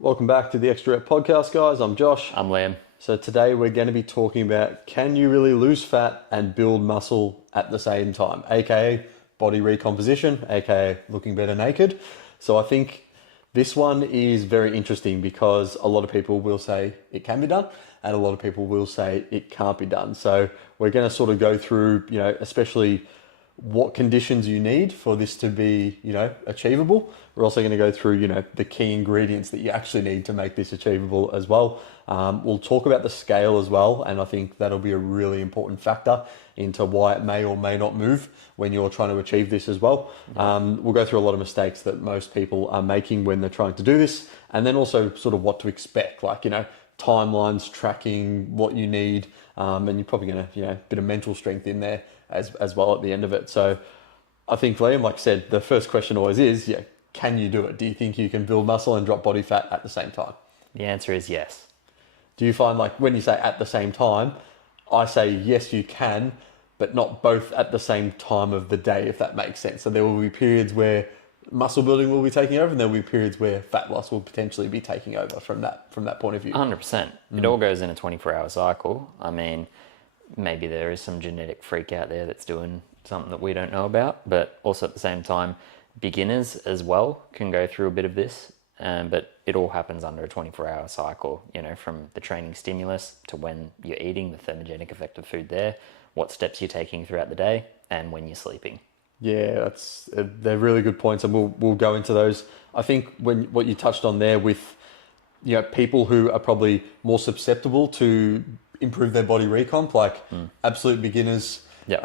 Welcome back to the Extra Rep Podcast, guys. I'm Josh. I'm Liam. So today we're going to be talking about can you really lose fat and build muscle at the same time, aka body recomposition, aka looking better naked. So I think this one is very interesting because a lot of people will say it can be done and a lot of people will say it can't be done. So we're going to sort of go through, especially what conditions you need for this to be, achievable. We're also going to go through, the key ingredients that you actually need to make this achievable as well. We'll talk about the scale as well, and I think that'll be a really important factor into why it may or may not move when you're trying to achieve this as well. We'll go through a lot of mistakes that most people are making when they're trying to do this, and then also sort of what to expect, like, timelines, tracking, what you need, and you're probably going to, a bit of mental strength in there as well at the end of it. So I think, Liam, like I said, the first question always is, can you do it? Do you think you can build muscle and drop body fat at the same time? The answer is yes. Do you find, like, when you say at the same time, I say yes, you can, but not both at the same time of the day, if that makes sense. So there will be periods where muscle building will be taking over, and there will be periods where fat loss will potentially be taking over from that point of view. 100%. It all goes in a 24-hour cycle. I mean, maybe there is some genetic freak out there that's doing something that we don't know about, but also at the same time, beginners as well can go through a bit of this, but it all happens under a 24-hour cycle, from the training stimulus to when you're eating, the thermogenic effect of food there, what steps you're taking throughout the day, and when you're sleeping. Yeah, they're really good points, and we'll go into those. I think what you touched on there with, people who are probably more susceptible to improve their body recomp, like absolute beginners, Yep.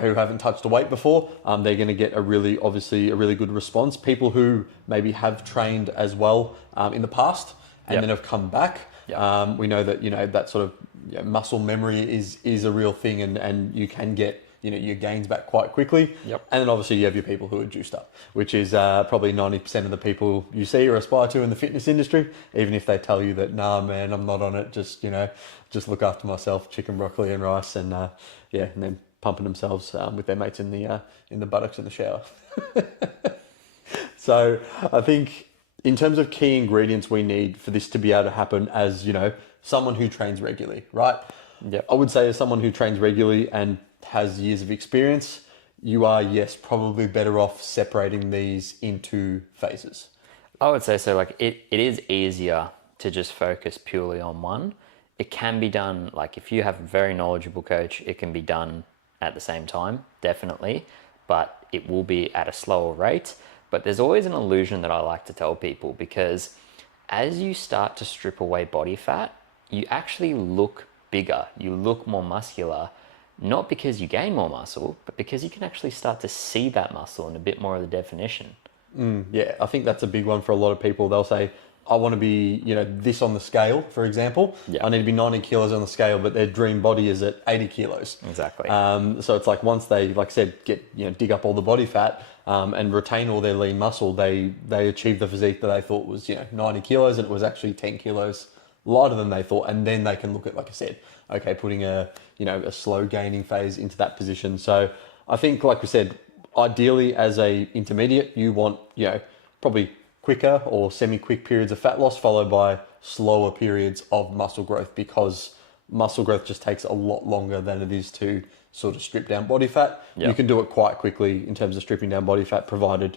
Who haven't touched a weight before, they're going to get a really good response. People who maybe have trained as well in the past and then have come back. Yep. We know that that sort of muscle memory is a real thing, and you can get your gains back quite quickly. Yep. And then obviously you have your people who are juiced up, which is probably 90% of the people you see or aspire to in the fitness industry, even if they tell you that, nah, man, I'm not on it. Just look after myself, chicken, broccoli and rice, and and then pumping themselves with their mates in the buttocks in the shower. So I think in terms of key ingredients we need for this to be able to happen as, someone who trains regularly, right? Yep. I would say as someone who trains regularly and has years of experience, you are, yes, probably better off separating these into phases. I would say so. Like it is easier to just focus purely on one. It can be done, like if you have a very knowledgeable coach, it can be done at the same time, definitely, but it will be at a slower rate. But there's always an illusion that I like to tell people, because as you start to strip away body fat, you actually look bigger, you look more muscular, not because you gain more muscle, but because you can actually start to see that muscle in a bit more of the definition. Yeah, I think that's a big one for a lot of people. They'll say, I want to be, this on the scale, for example. Yeah. I need to be 90 kilos on the scale, but their dream body is at 80 kilos. Exactly. So it's like once they, like I said, dig up all the body fat and retain all their lean muscle, they achieve the physique that they thought was, 90 kilos, and it was actually 10 kilos lighter than they thought. And then they can look at, like I said, okay, putting a slow gaining phase into that position. So I think, like we said, ideally as a intermediate, you want, probably quicker or semi-quick periods of fat loss followed by slower periods of muscle growth, because muscle growth just takes a lot longer than it is to sort of strip down body fat. Yep. You can do it quite quickly in terms of stripping down body fat, provided,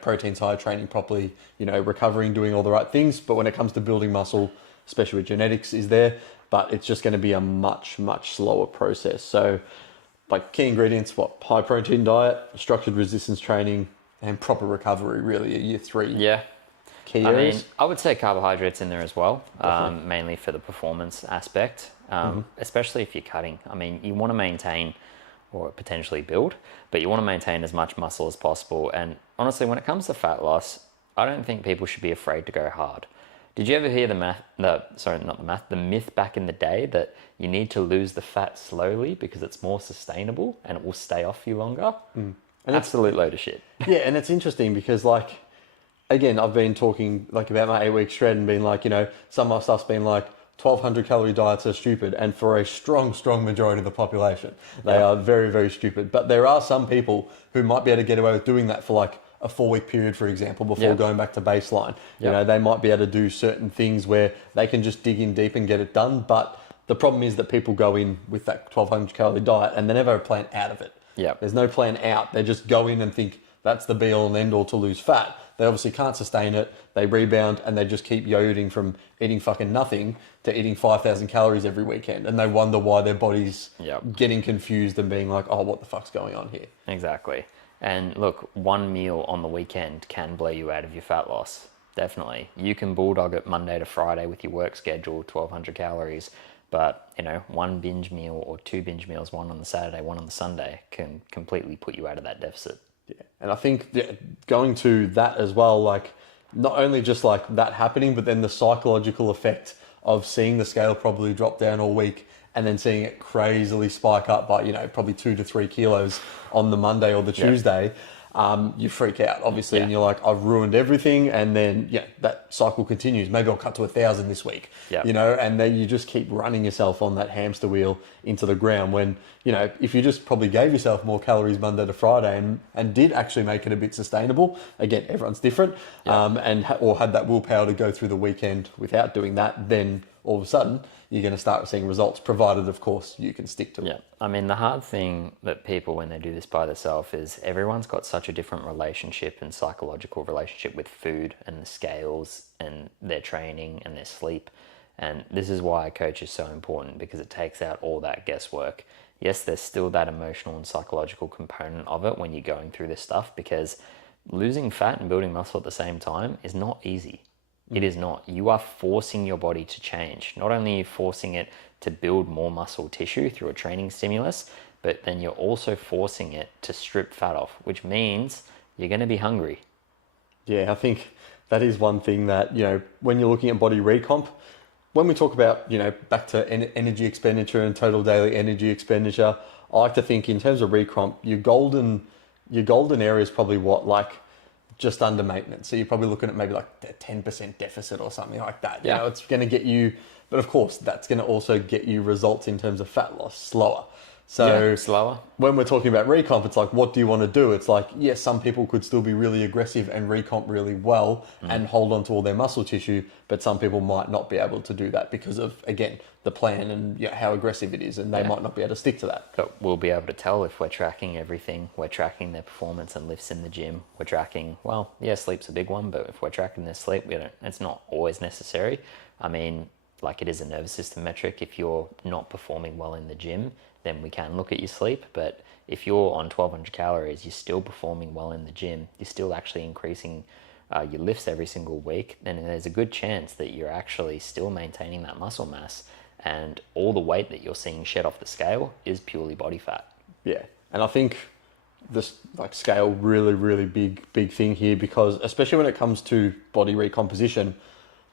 protein's high, training properly, recovering, doing all the right things. But when it comes to building muscle, especially with genetics is there, but it's just going to be a much, much slower process. So like key ingredients, high protein diet, structured resistance training, and proper recovery really are your three key areas. I would say carbohydrates in there as well, mainly for the performance aspect, especially if you're cutting. I mean, you want to maintain or potentially build, but you want to maintain as much muscle as possible. And honestly, when it comes to fat loss, I don't think people should be afraid to go hard. Did you ever hear the myth back in the day that you need to lose the fat slowly because it's more sustainable and it will stay off you longer? An absolute load of shit. Yeah, and it's interesting because, like, again, I've been talking like about my 8-week shred and been like, some of my stuff's been like 1,200 calorie diets are stupid, and for a strong majority of the population, they are very, very stupid. But there are some people who might be able to get away with doing that for like a 4-week period, for example, before Yep. going back to baseline. You Yep. know, they might be able to do certain things where they can just dig in deep and get it done. But the problem is that people go in with that 1200 calorie diet and they never have a plan out of it. Yep. There's no plan out. They just go in and think that's the be all and end all to lose fat. They obviously can't sustain it. They rebound and they just keep yo-yoing from eating fucking nothing to eating 5,000 calories every weekend. And they wonder why their body's Yep. getting confused and being like, oh, what the fuck's going on here? Exactly. And look, one meal on the weekend can blow you out of your fat loss. Definitely. You can bulldog it Monday to Friday with your work schedule, 1,200 calories. But, you know, one binge meal or 2 binge meals, one on the Saturday, one on the Sunday, can completely put you out of that deficit. Yeah. And I think going to that as well, like not only just like that happening, but then the psychological effect of seeing the scale probably drop down all week and then seeing it crazily spike up by, you know, probably 2 to 3 kilos on the Monday or the Tuesday. You freak out, obviously, and you're like, I've ruined everything. And then, that cycle continues. Maybe I'll cut to 1,000 this week, you know, and then you just keep running yourself on that hamster wheel into the ground when, you know, if you just probably gave yourself more calories Monday to Friday and did actually make it a bit sustainable, again, everyone's different, or had that willpower to go through the weekend without doing that, then all of a sudden you're going to start seeing results, provided, of course, you can stick to it. Yeah, I mean, the hard thing that people, when they do this by themselves, is everyone's got such a different relationship and psychological relationship with food and the scales and their training and their sleep. And this is why a coach is so important, because it takes out all that guesswork. Yes, there's still that emotional and psychological component of it when you're going through this stuff, because losing fat and building muscle at the same time is not easy. It is not. You are forcing your body to change. Not only are you forcing it to build more muscle tissue through a training stimulus, but then you're also forcing it to strip fat off, which means you're going to be hungry. Yeah, I think that is one thing that, you know, when you're looking at body recomp, when we talk about, you know, back to energy expenditure and total daily energy expenditure, I like to think in terms of recomp, your golden area is probably what, like, just under maintenance. So you're probably looking at maybe like a 10% deficit or something like that. You know, it's going to get you, but of course that's going to also get you results in terms of fat loss slower. So slower. When we're talking about recomp, it's like, what do you want to do? It's like, yes, some people could still be really aggressive and recomp really well and hold on to all their muscle tissue, but some people might not be able to do that because of, again, the plan and how aggressive it is, and they might not be able to stick to that. But we'll be able to tell if we're tracking everything. We're tracking their performance and lifts in the gym. We're tracking, sleep's a big one, but if we're tracking their sleep, it's not always necessary. I mean, like it is a nervous system metric. If you're not performing well in the gym, then we can look at your sleep. But if you're on 1,200 calories, you're still performing well in the gym, you're still actually increasing your lifts every single week, then there's a good chance that you're actually still maintaining that muscle mass, and all the weight that you're seeing shed off the scale is purely body fat. Yeah, and I think this like scale really big thing here, because especially when it comes to body recomposition,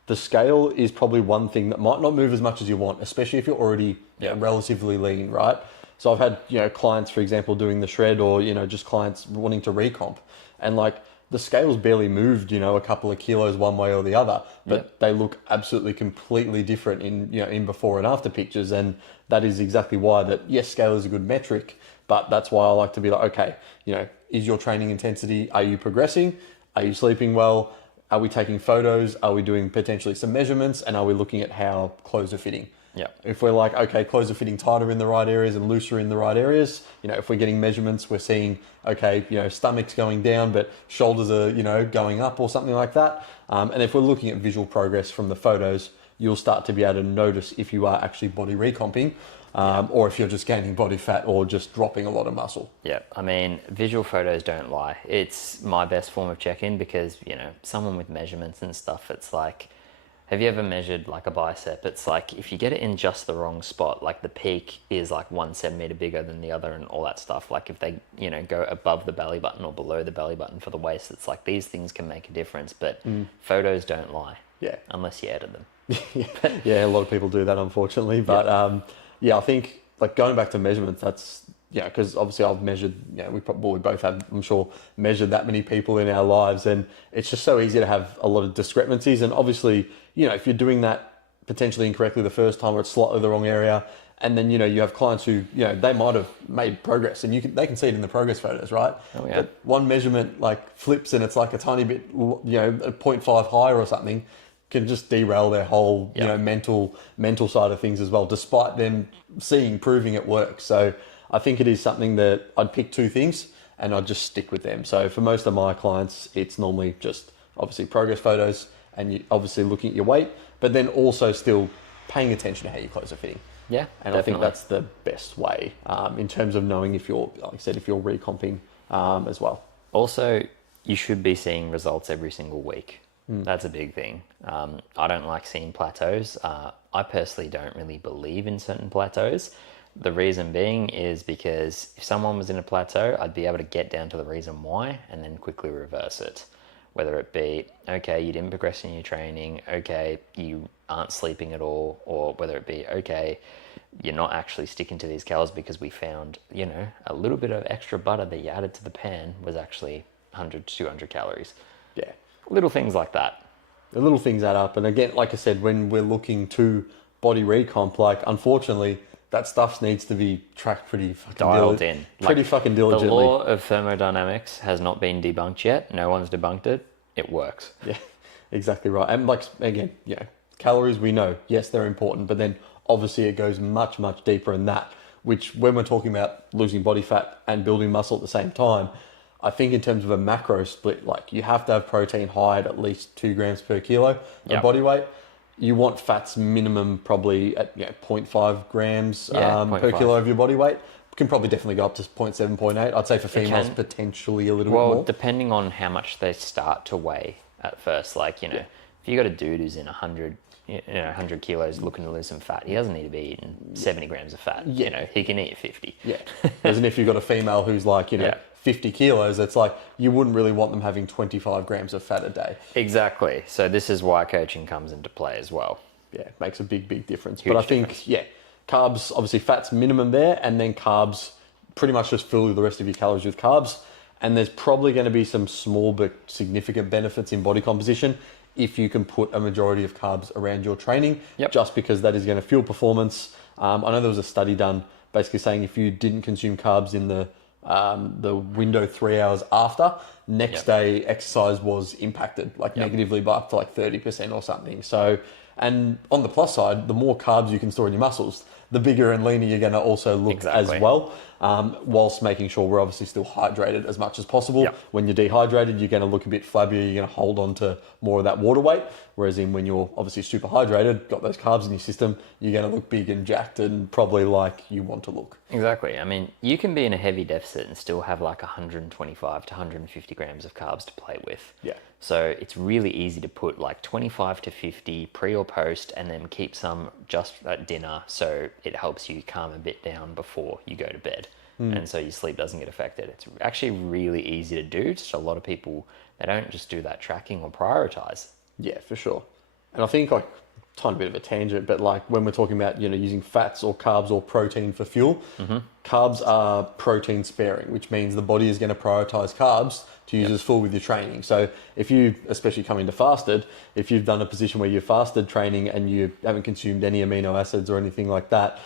the scale is probably one thing that might not move as much as you want, especially if you're already relatively lean, right? So I've had, clients, for example, doing the shred, or, just clients wanting to recomp, and like the scale's barely moved, a couple of kilos one way or the other, but they look absolutely completely different in before and after pictures. And that is exactly why that, yes, scale is a good metric, but that's why I like to be like, okay, is your training intensity, are you progressing? Are you sleeping well? Are we taking photos? Are we doing potentially some measurements? And are we looking at how clothes are fitting? Yeah. If we're like, okay, clothes are fitting tighter in the right areas and looser in the right areas, if we're getting measurements, we're seeing, okay, stomach's going down, but shoulders are, going up or something like that. And if we're looking at visual progress from the photos, you'll start to be able to notice if you are actually body recomping, or if you're just gaining body fat or just dropping a lot of muscle. Yeah, I mean, visual photos don't lie. It's my best form of check-in because, someone with measurements and stuff, it's like, have you ever measured like a bicep? It's like, if you get it in just the wrong spot, like the peak is like 1 centimeter bigger than the other and all that stuff. Like if they, go above the belly button or below the belly button for the waist, it's like these things can make a difference, but photos don't lie. Yeah. Unless you edit them. Yeah, a lot of people do that, unfortunately. But I think like going back to measurements, that's, because obviously I've measured, we both have, I'm sure, measured that many people in our lives, and it's just so easy to have a lot of discrepancies. And obviously, if you're doing that potentially incorrectly the first time, or it's slightly the wrong area, And then, you have clients who, they might have made progress and they can see it in the progress photos, right? Oh, yeah. But one measurement like flips and it's like a tiny bit, a 0.5 higher or something can just derail their whole, mental side of things as well, despite them proving it works. So I think it is something that I'd pick two things and I'd just stick with them. So for most of my clients, it's normally just obviously progress photos and you obviously looking at your weight, but then also still paying attention to how your clothes are fitting. Yeah, and definitely. I think that's the best way in terms of knowing if you're, like I said, if you're recomping as well. Also, you should be seeing results every single week. That's a big thing. I don't like seeing plateaus. I personally don't really believe in certain plateaus. The reason being is because if someone was in a plateau, I'd be able to get down to the reason why and then quickly reverse it. Whether it be, okay, you didn't progress in your training, okay, you aren't sleeping at all, or whether it be, okay, you're not actually sticking to these calories because we found, a little bit of extra butter that you added to the pan was actually 100 to 200 calories. Yeah. Little things like that. The little things add up. And again, like I said, when we're looking to body recomp, like unfortunately, that stuff needs to be tracked pretty fucking Dialed in. Pretty fucking diligently. The law of thermodynamics has not been debunked yet. No one's debunked it. It works. Yeah, exactly right. And like, again, calories, we know, yes, they're important, but then obviously it goes much, much deeper in that, which when we're talking about losing body fat and building muscle at the same time, I think in terms of a macro split, like you have to have protein high at least 2 grams per kilo of body weight. You want fats minimum probably at 0.5 grams per kilo of your body weight. Can probably definitely go up to 0.7, 0.8. I'd say for females potentially a little bit more. Depending on how much they start to weigh at first. Like, if you got a dude who's in 100 kilos looking to lose some fat, he doesn't need to be eating 70 grams of fat. He can eat 50. Yeah. Whereas if you've got a female who's like, 50 kilos, it's like you wouldn't really want them having 25 grams of fat a day. Exactly. So this is why coaching comes into play as well. Yeah, it makes a big, big difference. Huge but I think, carbs, obviously fat's minimum there, and then carbs, pretty much just fill the rest of your calories with carbs. And there's probably going to be some small but significant benefits in body composition if you can put a majority of carbs around your training, just because that is going to fuel performance. I know there was a study done basically saying if you didn't consume carbs in the window 3 hours after, next day exercise was impacted negatively by up to 30% or something. So, and on the plus side, the more carbs you can store in your muscles, the bigger and leaner you're going to also look as well, whilst making sure we're obviously still hydrated as much as possible. When you're dehydrated, you're going to look a bit flabbier, you're going to hold on to more of that water weight, whereas when you're obviously super hydrated, got those carbs in your system, you're going to look big and jacked and probably like you want to look. Exactly. I mean, you can be in a heavy deficit and still have 125 to 150 grams of carbs to play with. Yeah. So it's really easy to put 25 to 50 pre or post and then keep some just at dinner, so it helps you calm a bit down before you go to bed. And so your sleep doesn't get affected. It's actually really easy to do. Just a lot of people, they don't just do that tracking or prioritize. Yeah, for sure. And I think tiny bit of a tangent, but when we're talking about using fats or carbs or protein for fuel, carbs are protein sparing, which means the body is going to prioritize carbs to use as full with your training. So if you, especially coming to fasted, if you've done a position where you're fasted training and you haven't consumed any amino acids or anything like that,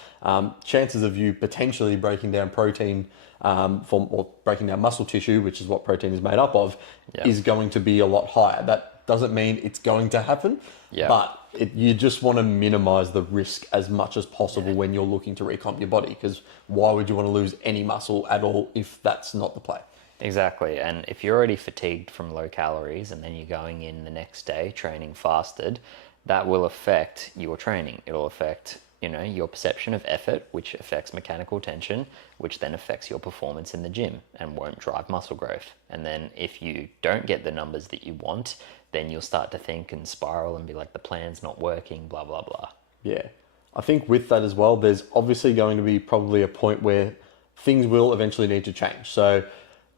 chances of you potentially breaking down protein or breaking down muscle tissue, which is what protein is made up of, is going to be a lot higher. That doesn't mean it's going to happen, but you just want to minimize the risk as much as possible when you're looking to recomp your body, because why would you want to lose any muscle at all if that's not the play? Exactly. And if you're already fatigued from low calories and then you're going in the next day training fasted, that will affect your training. It'll affect your perception of effort, which affects mechanical tension, which then affects your performance in the gym and won't drive muscle growth. And then if you don't get the numbers that you want, then you'll start to think and spiral and be like, the plan's not working, blah, blah, blah. Yeah. I think with that as well, there's obviously going to be probably a point where things will eventually need to change. So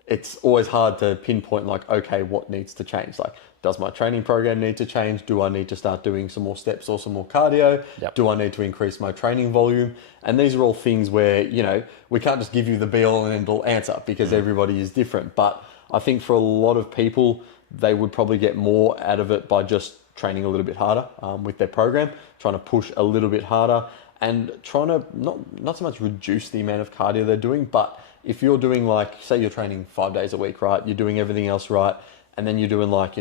it's always hard to pinpoint okay, what needs to change? Does my training program need to change? Do I need to start doing some more steps or some more cardio? Do I need to increase my training volume? And these are all things where, we can't just give you the be all and end all answer because everybody is different. But I think for a lot of people, they would probably get more out of it by just training a little bit harder with their program, trying to push a little bit harder. and trying to not so much reduce the amount of cardio they're doing, but if you're doing like, say you're training 5 days a week, right? You're doing everything else right, and then you're doing like,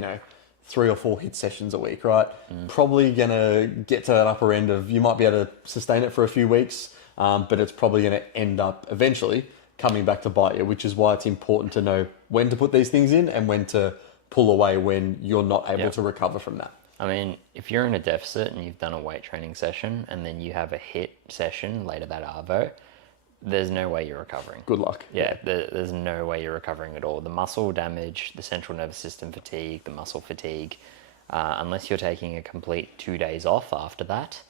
3 or 4 hit sessions a week, right? Probably gonna get to that upper end of, you might be able to sustain it for a few weeks, but it's probably gonna end up eventually coming back to bite you, which is why it's important to know when to put these things in and when to pull away when you're not able to recover from that. I mean, if you're in a deficit and you've done a weight training session and then you have a hit session later that arvo, there's no way you're recovering. Good luck. Yeah, there's no way you're recovering at all. The muscle damage, the central nervous system fatigue, the muscle fatigue, unless you're taking a complete 2 days off after that,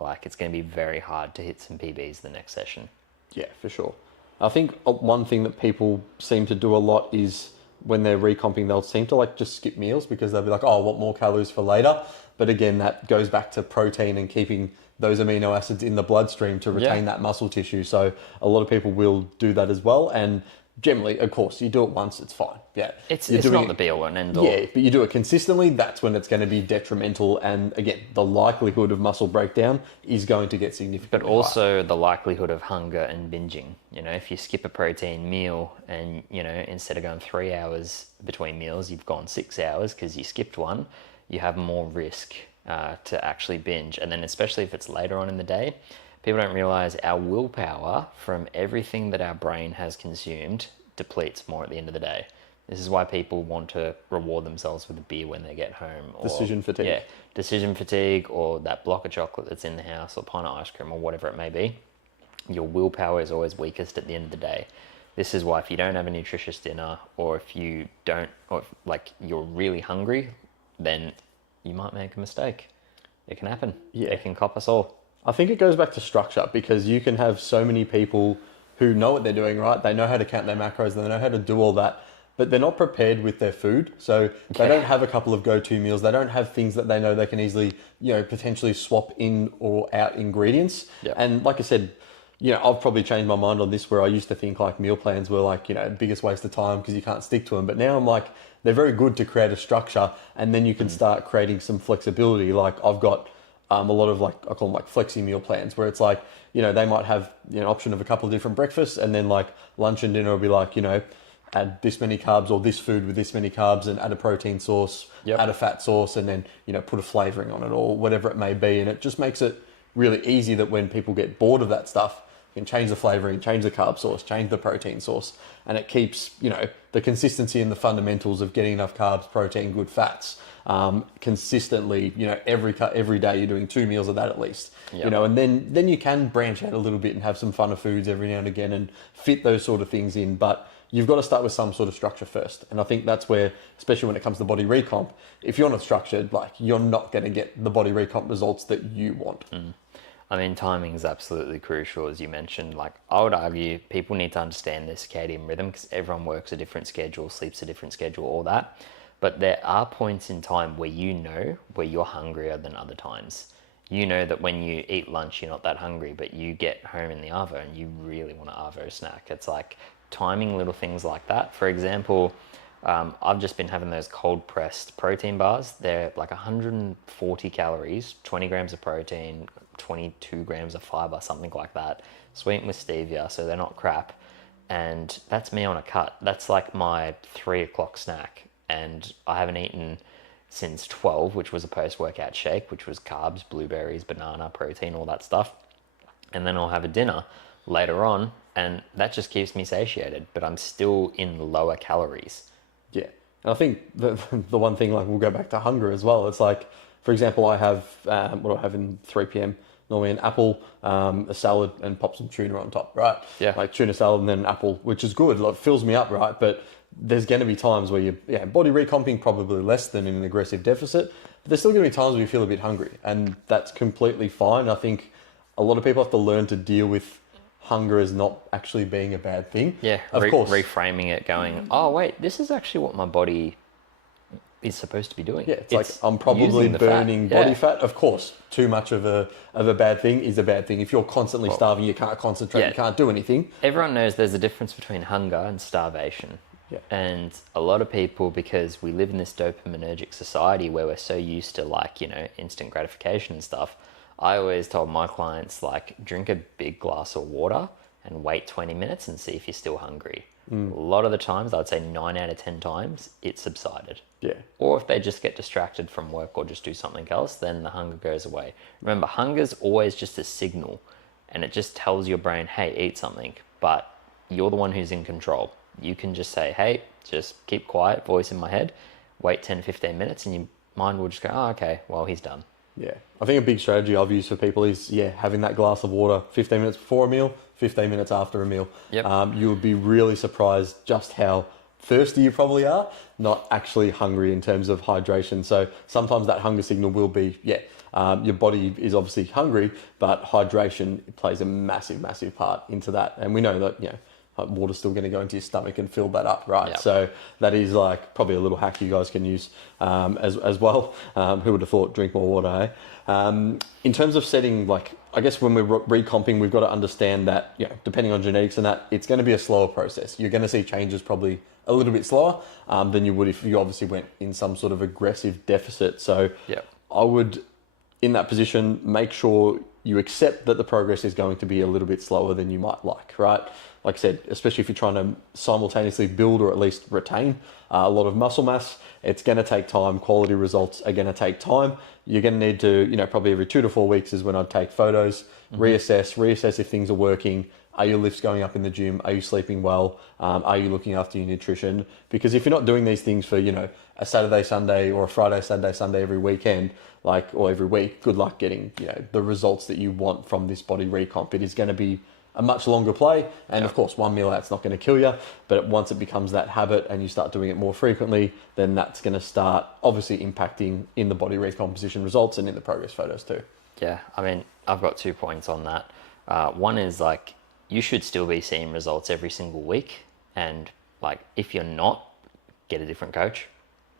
like it's going to be very hard to hit some PBs the next session. Yeah, for sure. I think one thing that people seem to do a lot is when they're recomping, they'll seem to like just skip meals because they'll be like, oh, I want more calories for later. But again, that goes back to protein and keeping those amino acids in the bloodstream to retain that muscle tissue. So a lot of people will do that as well. And generally, of course, you do it once, it's fine. Yeah, it's not the be all and end all. Yeah, but you do it consistently, that's when it's going to be detrimental. And again, the likelihood of muscle breakdown is going to get significantly But also the likelihood of hunger and binging. If you skip a protein meal and, instead of going 3 hours between meals, you've gone 6 hours because you skipped one, you have more risk to actually binge. And then especially if it's later on in the day, people don't realize our willpower from everything that our brain has consumed depletes more at the end of the day. This is why people want to reward themselves with a beer when they get home. Or, decision fatigue. Yeah, decision fatigue, or that block of chocolate that's in the house, or pint of ice cream, or whatever it may be. Your willpower is always weakest at the end of the day. This is why if you don't have a nutritious dinner, or if you don't, or if, like you're really hungry, then you might make a mistake. It can happen. Yeah. It can cop us all. I think it goes back to structure, because you can have so many people who know what they're doing, right? They know how to count their macros, they know how to do all that, but they're not prepared with their food. So they don't have a couple of go-to meals. They don't have things that they know they can easily, potentially swap in or out ingredients. Yep. And like I said, I've probably changed my mind on this, where I used to think like meal plans were like, biggest waste of time because you can't stick to them. But now I'm like, they're very good to create a structure, and then you can start creating some flexibility. Like I've got a lot of like, I call them like flexi meal plans, where it's like, they might have an option of a couple of different breakfasts, and then like lunch and dinner will be like, add this many carbs, or this food with this many carbs, and add a protein source, add a fat source, and then, put a flavoring on it, or whatever it may be. And it just makes it really easy that when people get bored of that stuff, you can change the flavoring, change the carb source, change the protein source, and it keeps, the consistency and the fundamentals of getting enough carbs, protein, good fats, consistently, every day you're doing 2 meals of that at least, and then you can branch out a little bit and have some funner foods every now and again and fit those sort of things in. But you've got to start with some sort of structure first. And I think that's where, especially when it comes to body recomp, if you're not structured, like you're not going to get the body recomp results that you want. I mean, timing is absolutely crucial, as you mentioned. Like, I would argue people need to understand their circadian rhythm, because everyone works a different schedule, sleeps a different schedule, all that. But there are points in time where where you're hungrier than other times. You know that when you eat lunch, you're not that hungry, but you get home in the arvo and you really want an arvo snack. It's like timing little things like that. For example, I've just been having those cold pressed protein bars. They're like 140 calories, 20 grams of protein, 22 grams of fiber, something like that, sweetened with stevia, so they're not crap. And that's me on a cut. That's like my 3 o'clock snack. And I haven't eaten since 12, which was a post-workout shake, which was carbs, blueberries, banana, protein, all that stuff. And then I'll have a dinner later on, and that just keeps me satiated, but I'm still in lower calories. Yeah. And I think the one thing, like we'll go back to hunger as well. It's like, for example, I have, what do I have in 3 p.m.? Normally an apple, a salad, and pop some tuna on top, right? Yeah. Like tuna salad and then an apple, which is good. Like fills me up, right? But there's going to be times where body recomping probably less than in an aggressive deficit. But there's still going to be times where you feel a bit hungry, and that's completely fine. I think a lot of people have to learn to deal with hunger as not actually being a bad thing. Yeah, of course. Reframing it, going, oh wait, this is actually what my body is supposed to be doing. Yeah, it's like I'm probably burning body fat. Of course, too much of a bad thing is a bad thing. If you're constantly starving, you can't concentrate, you can't do anything. Everyone knows there's a difference between hunger and starvation. Yeah. And a lot of people, because we live in this dopaminergic society where we're so used to instant gratification and stuff, I always told my clients, like, drink a big glass of water and wait 20 minutes and see if you're still hungry. A lot of the times, I'd say 9 out of 10 times, it subsided. Yeah. Or if they just get distracted from work or just do something else, then the hunger goes away. Remember, hunger's always just a signal, and it just tells your brain, hey, eat something. But you're the one who's in control. You can just say, hey, just keep quiet, voice in my head, wait 10, 15 minutes, and your mind will just go, oh, okay, well, he's done. Yeah. I think a big strategy I've used for people is, having that glass of water 15 minutes before a meal, 15 minutes after a meal. Yep. You would be really surprised just how thirsty you probably are, not actually hungry in terms of hydration. So sometimes that hunger signal will be, your body is obviously hungry, but hydration plays a massive, massive part into that. And we know that, water's still going to go into your stomach and fill that up, right? Yep. So that is like probably a little hack you guys can use as well. Who would have thought drink more water, eh? In terms of setting, like, I guess when we're recomping, we've got to understand that, depending on genetics and that, it's going to be a slower process. You're going to see changes probably a little bit slower than you would if you obviously went in some sort of aggressive deficit. So Yep. I would, in that position, make sure you accept that the progress is going to be a little bit slower than you might like, right? Like I said, especially if you're trying to simultaneously build or at least retain a lot of muscle mass, it's going to take time. Quality results are going to take time. You're going to need to, probably every 2 to 4 weeks is when I'd take photos, reassess if things are working. Are your lifts going up in the gym? Are you sleeping well? Are you looking after your nutrition? Because if you're not doing these things for, a Saturday, Sunday or a Friday, Sunday every weekend, or every week, good luck getting, the results that you want from this body recomp. It is going to be a much longer play. And of course, one meal out's not going to kill you. But once it becomes that habit and you start doing it more frequently, then that's going to start obviously impacting in the body recomposition results and in the progress photos too. Yeah, I mean, I've got 2 points on that. One is, like, you should still be seeing results every single week. And, like, if you're not, get a different coach,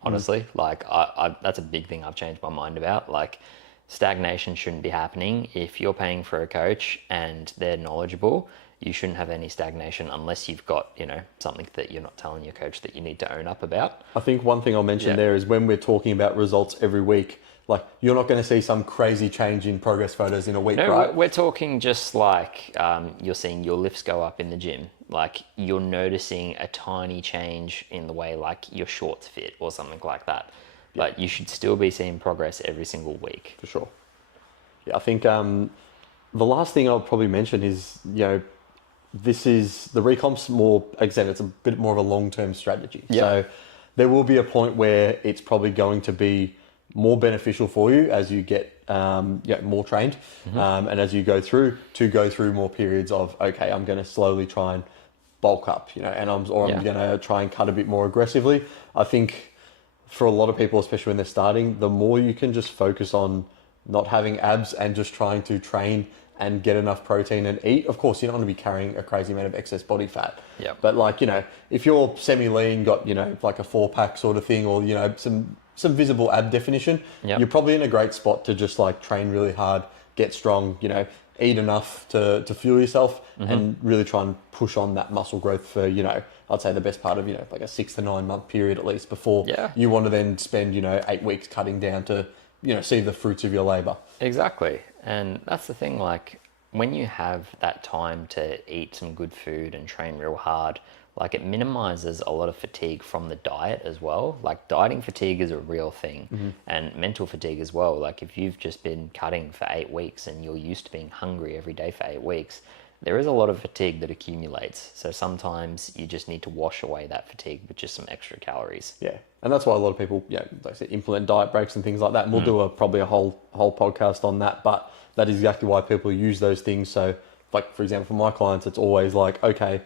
honestly. Like, I that's a big thing I've changed my mind about. Like, stagnation shouldn't be happening. If you're paying for a coach and they're knowledgeable, you shouldn't have any stagnation unless you've got, something that you're not telling your coach that you need to own up about. I think one thing I'll mention there is when we're talking about results every week, like, you're not going to see some crazy change in progress photos in a week, No, right? we're talking just like you're seeing your lifts go up in the gym. Like, you're noticing a tiny change in the way, like, your shorts fit or something like that. But you should still be seeing progress every single week. For sure. Yeah, I think the last thing I'll probably mention is, this is the recomp's more, again, it's a bit more of a long-term strategy. Yep. So there will be a point where it's probably going to be more beneficial for you as you get more trained and as you go through more periods of, okay, I'm going to slowly try and bulk up, and I'm going to try and cut a bit more aggressively. I think for a lot of people, especially when they're starting, the more you can just focus on not having abs and just trying to train and get enough protein and eat. Of course, you don't want to be carrying a crazy amount of excess body fat. Yep. But like, if you're semi-lean, got, like a 4-pack sort of thing, or, some visible ab definition, you're probably in a great spot to just like train really hard, get strong, eat enough to fuel yourself and really try and push on that muscle growth for, I'd say the best part of, like a 6 to 9 month period at least before you want to then spend, 8 weeks cutting down to, see the fruits of your labor. Exactly. And that's the thing, like, when you have that time to eat some good food and train real hard, like, it minimizes a lot of fatigue from the diet as well. Like, dieting fatigue is a real thing and mental fatigue as well. Like, if you've just been cutting for 8 weeks and you're used to being hungry every day for 8 weeks, there is a lot of fatigue that accumulates. So sometimes you just need to wash away that fatigue with just some extra calories. Yeah. And that's why a lot of people, like I said, implement diet breaks and things like that. And we'll do probably a whole podcast on that. But that is exactly why people use those things. So, like, for example, for my clients, it's always like, okay,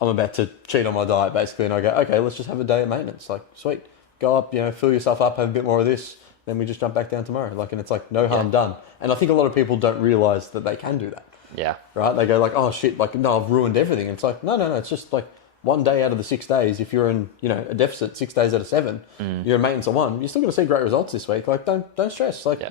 I'm about to cheat on my diet basically. And I go, okay, let's just have a day of maintenance. Like, sweet, go up, fill yourself up, have a bit more of this. Then we just jump back down tomorrow. Like, and it's like no harm done. And I think a lot of people don't realize that they can do that. Yeah. Right? They go like, oh shit, like, no, I've ruined everything. And it's like, no, it's just like one day out of the 6 days. If you're in, a deficit 6 days out of 7, you're in maintenance of 1, you're still going to see great results this week. Like, don't stress. Like,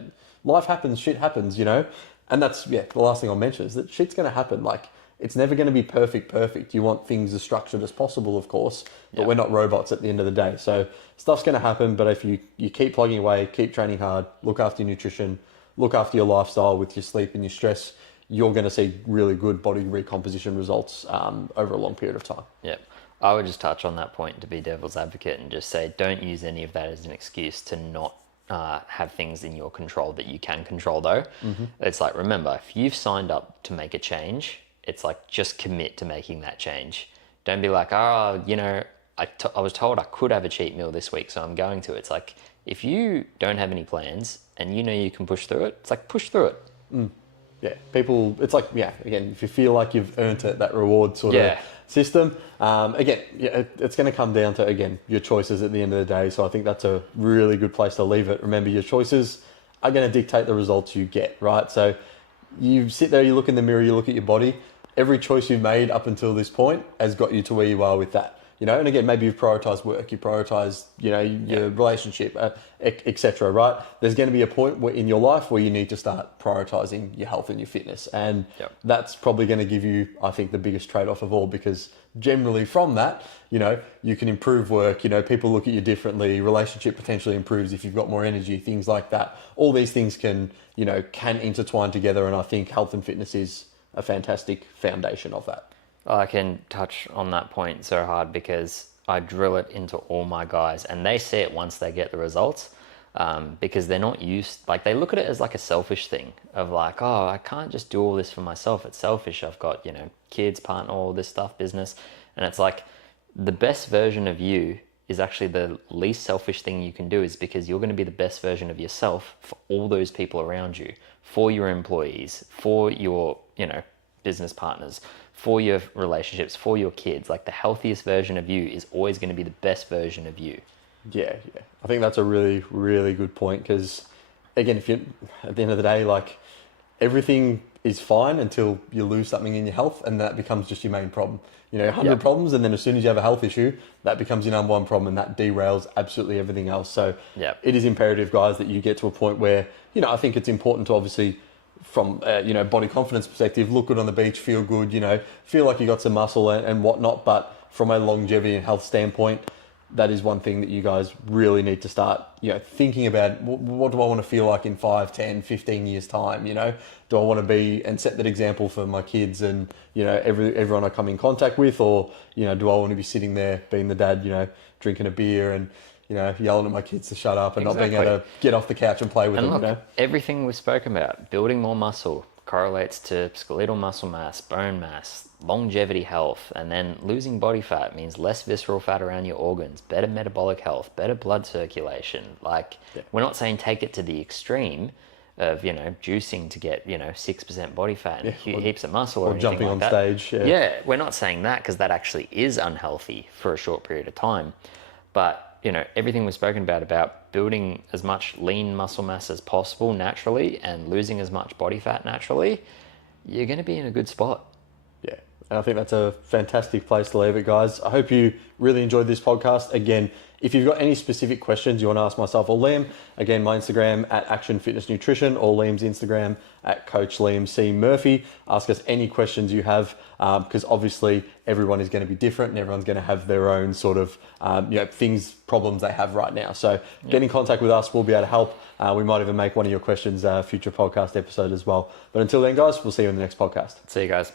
life happens, shit happens, And that's, the last thing I'll mention is that shit's going to happen. Like, it's never going to be perfect. You want things as structured as possible, of course, but we're not robots at the end of the day. So stuff's going to happen, but if you keep plugging away, keep training hard, look after your nutrition, look after your lifestyle with your sleep and your stress, you're going to see really good body recomposition results over a long period of time. Yep. I would just touch on that point to be devil's advocate and just say, don't use any of that as an excuse to not have things in your control that you can control though. It's like, remember, if you've signed up to make a change, it's like, just commit to making that change. Don't be like, oh, you know, I was told I could have a cheat meal this week, so I'm going to. It's like, if you don't have any plans and you know you can push through it, it's like, push through it. Yeah, people, it's like, yeah, again, if you feel like you've earned it, that reward sort of system, again, yeah, it's going to come down to, again, your choices at the end of the day. So I think that's a really good place to leave it. Remember, your choices are going to dictate the results you get, right? So you sit there, you look in the mirror, you look at your body. Every choice you've made up until this point has got you to where you are with that. You know, and again, maybe you've prioritized work, you prioritize, you know, your relationship, etc. Right? There's going to be a point where in your life where you need to start prioritizing your health and your fitness, and that's probably going to give you, I think, the biggest trade-off of all, because generally from that, you know, you can improve work. You know, people look at you differently. Relationship potentially improves if you've got more energy. Things like that. All these things can intertwine together, and I think health and fitness is a fantastic foundation of that. I can touch on that point so hard because I drill it into all my guys and they see it once they get the results, because they're not used, like they look at it as like a selfish thing of like, oh, I can't just do all this for myself. It's selfish. I've got, you know, kids, partner, all this stuff, business. And it's like the best version of you is actually the least selfish thing you can do, is because you're going to be the best version of yourself for all those people around you, for your employees, for your, you know, business partners, for your relationships, for your kids. Like the healthiest version of you is always going to be the best version of you. Yeah. I think that's a really, really good point, because again, if you, at the end of the day, like everything is fine until you lose something in your health, and that becomes just your main problem. You know, 100 problems, and then as soon as you have a health issue, that becomes your number one problem, and that derails absolutely everything else. So it is imperative, guys, that you get to a point where, you know, I think it's important to obviously, from body confidence perspective, look good on the beach, feel good, you know, feel like you got some muscle and whatnot. But from a longevity and health standpoint, that is one thing that you guys really need to start, you know, thinking about. What do I want to feel like in 5, 10, 15 years time? You know, do I want to be, and set that example for my kids and, you know, everyone I come in contact with? Or, you know, do I want to be sitting there being the dad, you know, drinking a beer and, you know, yelling at my kids to shut up and not being able to get off the couch and play with them. Look, you know, everything we've spoken about, building more muscle correlates to skeletal muscle mass, bone mass, longevity, health, and then losing body fat means less visceral fat around your organs, better metabolic health, better blood circulation. Like we're not saying take it to the extreme of, you know, juicing to get, you know, 6% body fat and heaps of muscle or anything jumping like on that. stage. Yeah, we're not saying that, because that actually is unhealthy for a short period of time. But you know, everything we've spoken about building as much lean muscle mass as possible naturally and losing as much body fat naturally, you're going to be in a good spot. Yeah, and I think that's a fantastic place to leave it, guys. I hope you really enjoyed this podcast. Again, if you've got any specific questions you want to ask myself or Liam, again, my Instagram at Action Fitness Nutrition, or Liam's Instagram at Coach Liam C. Murphy. Ask us any questions you have, because obviously everyone is going to be different and everyone's going to have their own sort of problems they have right now. So get in contact with us. We'll be able to help. We might even make one of your questions a future podcast episode as well. But until then, guys, we'll see you in the next podcast. See you guys.